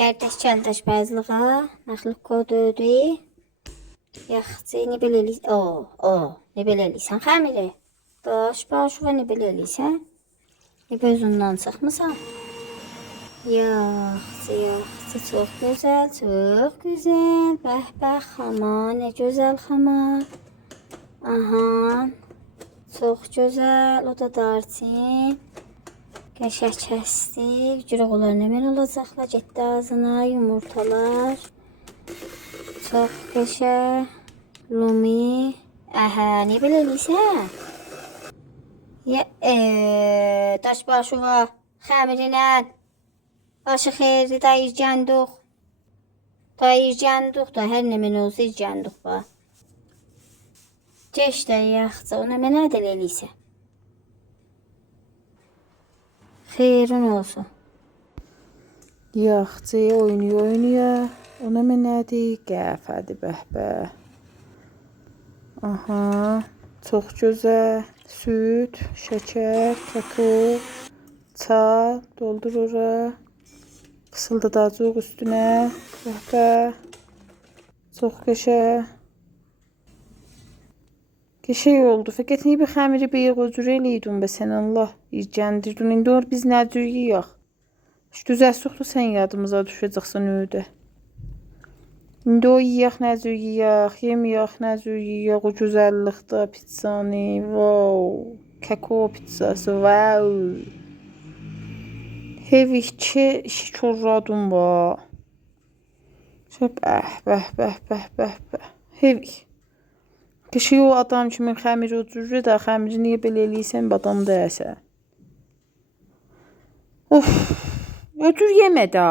Kardeş bazlığa, məxluq kodu. Yaxçı, nə belə eləyirsən? Nə belə eləyirsən xəmiri? Daş başığa nə belə eləyirsən? Nə gözündən çıxmısan? Yaxçı, çox gözəl, çox gözəl. Bəh, xama, nə gözəl xama. Aha, çox gözəl, o da darçin. Qəşəng kəsdik. Cürək onlar nə mən olacaqlar? Getdi ağzına, yumurtalar. Çox qəşəng. Lumi. Aha, nə belə eləyirsən? Daş başıva, xəmirinə. Başı xeyri, dayırcanduq. Dayırcanduq da, hər nə mən olsa ircanduq var. Geç də yaxçı, ona mənəədəl eləyirsən. Xeyrin olsun. Yaxçı oynuyor. Ona mənədir, qəfədir bəh. Aha, çox gözəl. Süd, şəkər, kakao, çay doldur ora. Fısıldadacaq üstünə. Bəh. Çox qəşəng. Qəşəng oldu. Fəqət niyə bir xəmiri beyıq o cür eləydin be sən Allah. İrgəndirdin. İndi or biz nə cür yeyək? Düzəlsuqdu sən yadımıza düşəcəksən ödə. İndi o yeyək nə cür yeyək? Yeməyək nə cür yeyək? O gözəllikdə pizzanı. Wow. Kakao pizzası. Wow. Hevikçi şikorladın ba. Bəh. Hevik. Qəşəng o adam kimi xəmiri o cürür də, xəmiri niyə belə eləyirsən, adam deyəsən. Of, ötür yemə də.